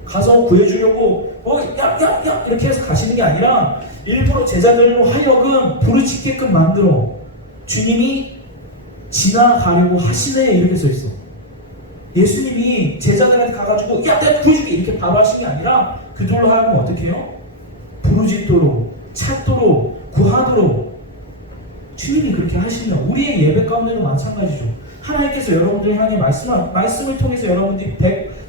가서 구해주려고 야 이렇게 해서 가시는 게 아니라 일부러 제자들로 하여금 부르짖게끔 만들어 주님이 지나가려고 하시네 이렇게 써 있어. 예수님이 제자들한테 가가지고 야 내가 구해줄게 이렇게 바로 하신 게 아니라 그들로 하여금 어떻게 해요? 부르짖도록, 찾도록, 구하도록 주님이 그렇게 하시면 우리의 예배 가운데도 마찬가지죠. 하나님께서 여러분들을 향해 말씀을 통해서 여러분들이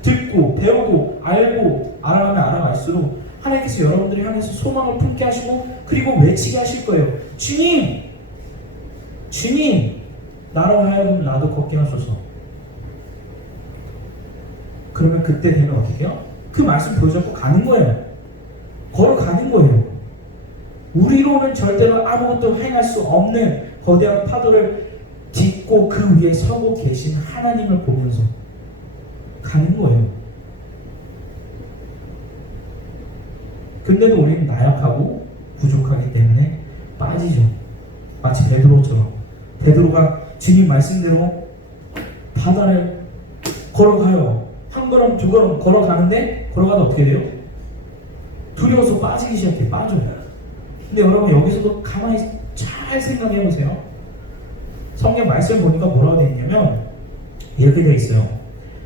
듣고 배우고 알고 알아가면 알아갈수록 하나님께서 여러분들을 향해서 소망을 품게 하시고 그리고 외치게 하실 거예요. 주님! 주님! 나로 하여금 나도 걷게 하소서. 그러면 그때 되면 어떻게 해요? 그 말씀 보여줬고 가는 거예요. 걸어가는 거예요. 우리로는 절대로 아무것도 행할 수 없는 거대한 파도를 딛고 그 위에 서고 계신 하나님을 보면서 가는 거예요. 근데도 우리는 나약하고 부족하기 때문에 빠지죠. 마치 베드로처럼. 베드로가 주님 말씀대로 바다를 걸어가요. 한 걸음 두 걸음 걸어가는데 걸어가다 어떻게 돼요? 두려워서 빠지기 시작해. 빠져요. 근데 여러분 여기서도 가만히 잘 생각해 보세요. 성경 말씀 보니까 뭐라고 되어 있냐면 이렇게 되어 있어요.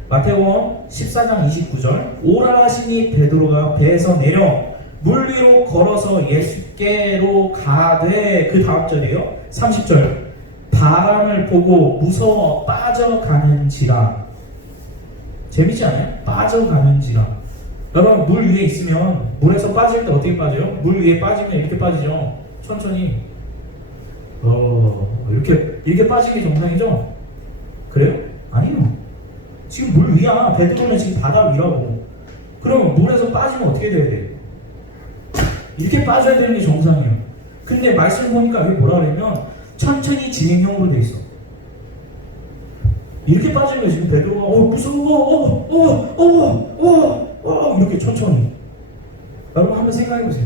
마태복음 14장 29절 오라 하시니 베드로가 배에서 내려 물 위로 걸어서 예수께로 가되 그 다음 절이에요. 30절 바람을 보고 무서워 빠져가는지라. 재밌지 않아요? 빠져가는지라. 여러분 물 위에 있으면 물에서 빠질 때 어떻게 빠져요? 물 위에 빠지면 이렇게 빠지죠. 천천히 이렇게 빠지는 게 정상이죠? 그래요? 아니요. 지금 물 위야. 베드로는 지금 바다 위라고. 그러면 물에서 빠지면 어떻게 돼야 돼요? 이렇게 빠져야 되는 게 정상이에요. 근데 말씀 보니까 여기 뭐라 그러냐면 천천히 진행형으로 돼 있어. 이렇게 빠지면 지금 베드로가 무서워 이렇게 천천히. 여러분 한번 생각해 보세요.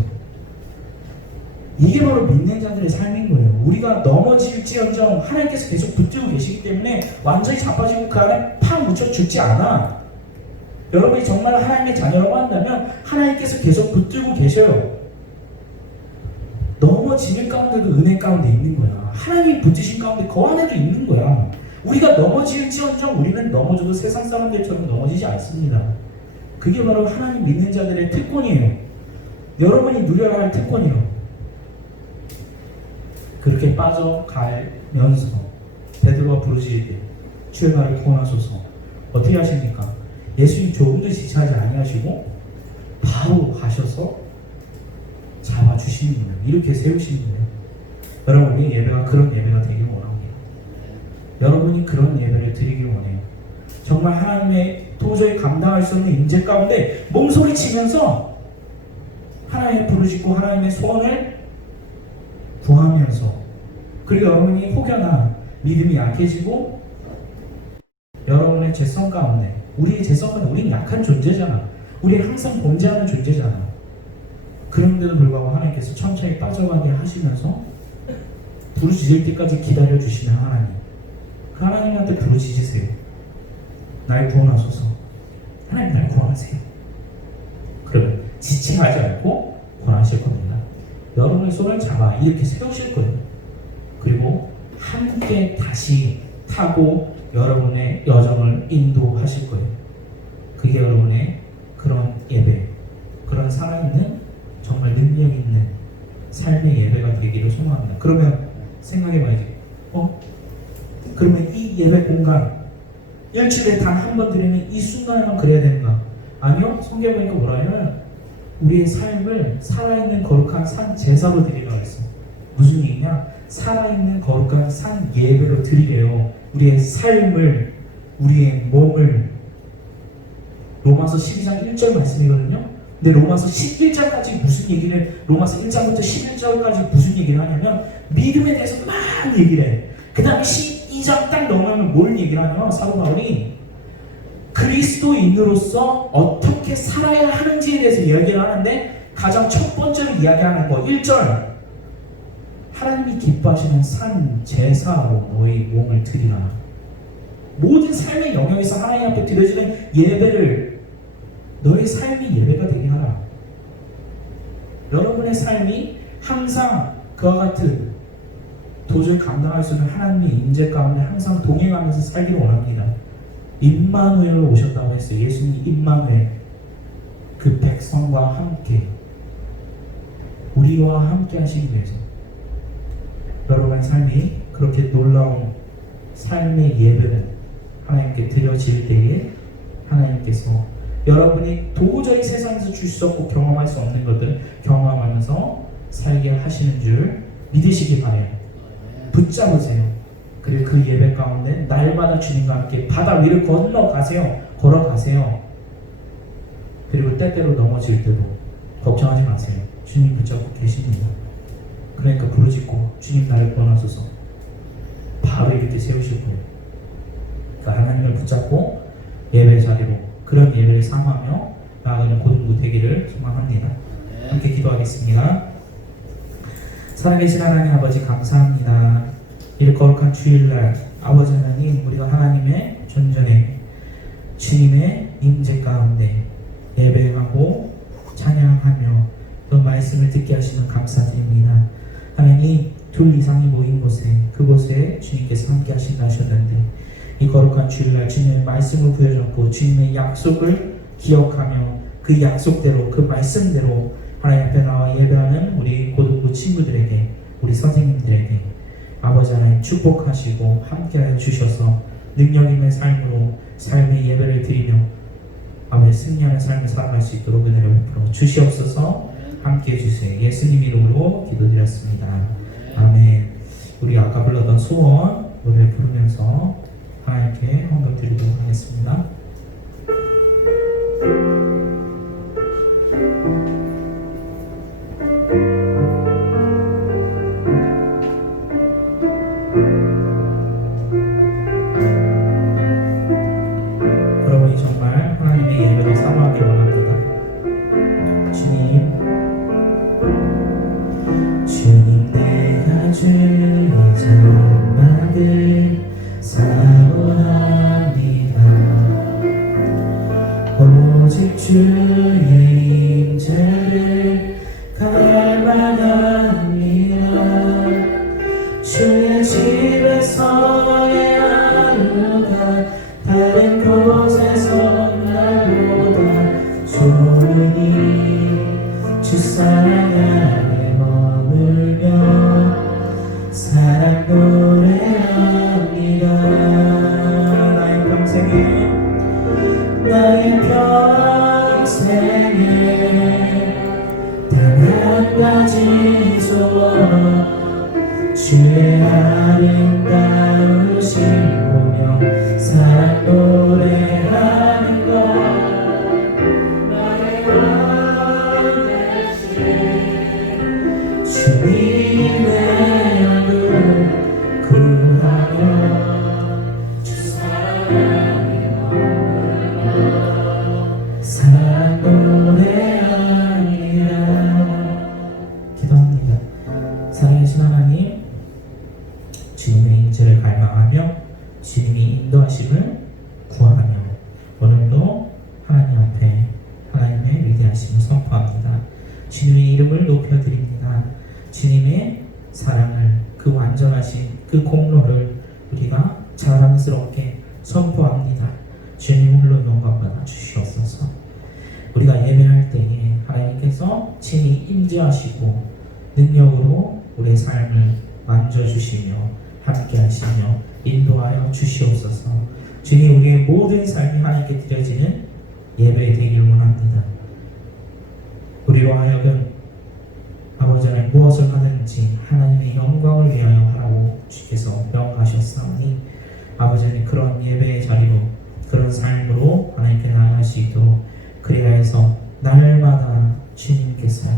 이게 바로 믿는 자들의 삶인 거예요. 우리가 넘어질지언정 하나님께서 계속 붙들고 계시기 때문에 완전히 자빠지고 그 안에 팍 묻혀 죽지 않아. 여러분이 정말 하나님의 자녀라고 한다면 하나님께서 계속 붙들고 계셔요. 넘어지는 가운데도 은혜 가운데 있는 거야. 하나님이 붙으신 가운데 그 안에도 있는 거야. 우리가 넘어질지언정 우리는 넘어져도 세상 사람들처럼 넘어지지 않습니다. 그게 바로 하나님 믿는 자들의 특권이에요. 여러분이 누려야 할 특권이에요. 그렇게 빠져가면서 베드로가 부르짖을 때 주의 나를 구원하소서. 어떻게 하십니까? 예수님 조금도 지체하지 아니하시고 바로 가셔서 잡아주시는 거예요. 이렇게 세우시는 거예요. 여러분 우리 예배가 그런 예배가 되길 원합니다. 여러분이 그런 예배를 드리길 원해요. 정말 하나님의 도저히 감당할 수 없는 임재 가운데 몸소리치면서 하나님의 부르짖고 하나님의 소원을 구하면서, 그리고 여러분이 혹여나 믿음이 약해지고 여러분의 죄성 가운데, 우리의 죄성 가운데 우리는 약한 존재잖아. 우리는 항상 범죄하는 존재잖아. 그런데도 불구하고 하나님께서 천천히 빠져가게 하시면서 부르짖을 때까지 기다려주시는 하나님, 그 하나님한테 부르짖으세요. 날 구원하소서. 하나님 날 구원하세요. 그러면 지체하지 않고 권하실 겁니다. 여러분의 손을 잡아 이렇게 세우실 거예요. 그리고 함께 다시 타고 여러분의 여정을 인도하실 거예요. 그게 여러분의 그런 예배, 그런 살아있는 정말 능력 있는 삶의 예배가 되기를 소망합니다. 그러면 생각해봐야지. 그러면 이 예배 공간 일주일에 단 한 번 드리는 이 순간에만 그래야 되는가? 아니요. 성경 보니까 뭐라 하냐면 우리의 삶을 살아있는 거룩한 산 제사로 드리라고 했어요. 무슨 얘기냐? 살아있는 거룩한 산 예배로 드리래요. 우리의 삶을, 우리의 몸을. 로마서 12장 1절 말씀이거든요. 근데 로마서 11절까지 무슨 얘기를, 로마서 1장부터 11절까지 무슨 얘기를 하냐면 믿음에 대해서 막 얘기를 해. 그 다음에 12장 딱 넘으면 뭘 얘기를 하냐면 사도 바울이 그리스도인으로서 어떻게 살아야 하는지에 대해서 이야기를 하는데 가장 첫 번째로 이야기하는 거 1절, 하나님이 기뻐하시는 산 제사로 너희 몸을 드리라. 모든 삶의 영역에서 하나님 앞에 드려지는 예배를 너의 삶이 예배가 되게 하라. 여러분의 삶이 항상 그와 같은 도저히 감당할 수 없는 하나님의 임재 가운데 항상 동행하면서 살기를 원합니다. 임마누엘로 오셨다고 했어요. 예수님이 임마누엘, 그 백성과 함께, 우리와 함께 하시기 위해서 여러분의 삶이 그렇게 놀라운 삶의 예배를 하나님께 드려질 때에 하나님께서 여러분이 도저히 세상에서 줄 수 없고 경험할 수 없는 것들을 경험하면서 살게 하시는 줄 믿으시기 바래요. 붙잡으세요. 그리고 그 예배 가운데 날마다 주님과 함께 바다 위를 건너가세요. 걸어가세요. 그리고 때때로 넘어질 때도 걱정하지 마세요. 주님 붙잡고 계십니다. 그러니까 부르짖고 주님 나를 구원하소서 바로 이렇게 세우실 거예요. 그러니까 하나님을 붙잡고 예배 자리로 그런 예배를 삼하며 나아가는 고등부 되기를 소망합니다. 함께 기도하겠습니다. 살아계신 하나님 아버지 감사합니다. 이 거룩한 주일날 아버지 하나님, 우리가 하나님의 존전에 주님의 임재 가운데 예배하고 찬양하며 또 말씀을 듣게 하시면 감사드립니다. 하나님, 둘 이상이 모인 곳에 그곳에 주님께서 함께 하신다 하셨는데 이 거룩한 주일날 주님의 말씀을 부여잡고 주님의 약속을 기억하며 그 약속대로 그 말씀대로 하나님 앞에 나와 예배하는 우리 고등부 친구들에게, 우리 선생님들에게 아버지 하나님 축복하시고 함께하여 주셔서 능력 있는 삶으로 삶의 예배를 드리며 아버지 승리하는 삶을 살아갈 수 있도록 은혜를 베풀어 주시옵소서. 함께해 주세요. 예수님 이름으로 기도드렸습니다. 아멘. 우리 아까 불렀던 소원 노래 부르면서 하나님께 헌금 드리도록 하겠습니다. 여러분이 정말 하나님의 예배를 사모하기 원합니다. 주님 내가 주의 장막을 사모합니다. 오직 주의 임재를 갈망합니다. 주의 집에서의 하루가 다른 곳에서 나보다 좋으니 주 사랑 안에 머물며 사랑 노래합니다. 나의 평생에 단 한 가지 소원, 주의 아름다우신 보며 사랑 노래하는 것. 나의 원하신 주님의 얼굴 구하며 주 사랑에 머물러 사랑 노래하리라. 기도합니다. 사랑하신 하나님, 주님의 임재를 갈망하며 주님이 인도하심을 구하며 오늘도 하나님 앞에 하나님의 위대하심을 선포합니다. 주님의 이름을 높여드립니다. 주님의 사랑을, 그 완전하신 그 공로를 우리가 자랑스럽게 선포합니다. 주님 홀로 영광 받아 주시옵소서. 우리가 예배할 때에 하나님께서 친히 임재하시고 능력으로 우리의 삶을 만져주시며 함께하시며 인도하여 주시옵소서. 주님, 우리의 모든 삶이 하나님께 드려지는 예배 되길 원합니다. 우리로 하여금 아버지 하나님 무엇을 하든지 하나님의 영광을 위하여 하라고 주께서 명하셨사오니 아버지 하나님 그런 예배의 자리로, 그런 삶으로 하나님께 나아갈 수 있도록, 그래야 해서 날마다 주님께서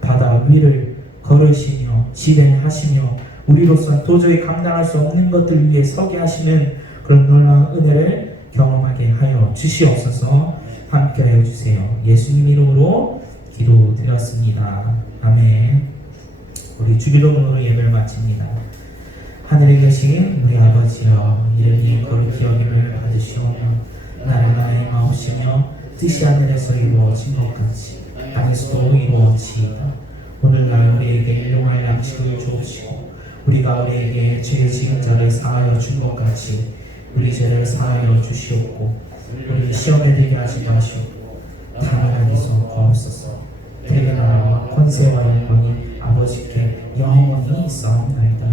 바다 위를 걸으시며 진행하시며 우리로서는 도저히 감당할 수 없는 것들 위에 서게 하시는 그런 놀라운 은혜를 경험하게 하여 주시옵소서. 함께하여 주세요. 예수님 이름으로 기도드렸습니다. 아멘. 우리 주기도문으로 예배를 마칩니다. 하늘에 계신 우리 아버지여, 이름이 거룩히 여김을 받으시오며 나라가 임하옵시며 뜻이 하늘에서 이루어진 것 같이 땅에서도 이루어지이다. 오늘날 우리에게 일용할 양식을 주옵시고 우리가 우리에게 죄 지은 자를 사하여 준 것 같이 우리 죄를 사하여 주시옵고 우리 시험에 들게 하지 마시옵고 다만 하기서 거옵소서. 대개 나라와 권세와 영광이 아버지께 영원히 있사옵나이다.